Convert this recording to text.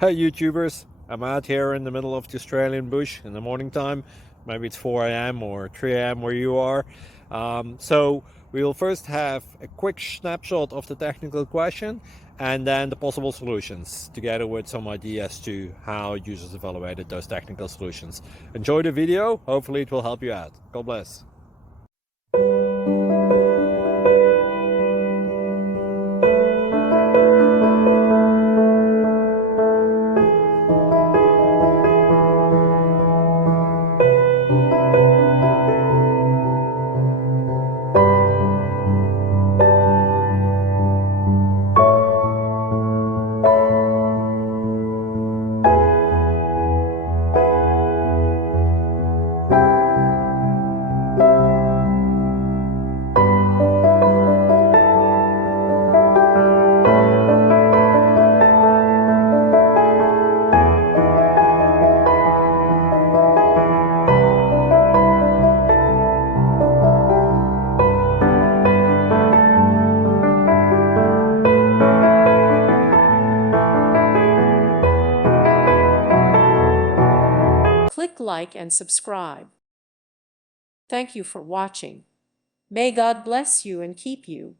Hey YouTubers, I'm out here in the middle of the Australian bush in the morning time. Maybe it's 4 a.m. or 3 a.m. where you are. So we will first have a quick snapshot of the technical question and then the possible solutions, together with some ideas to how users evaluated those technical solutions. Enjoy the video, hopefully it will help you out. God bless. Click like and subscribe. Thank you for watching. May God bless you and keep you.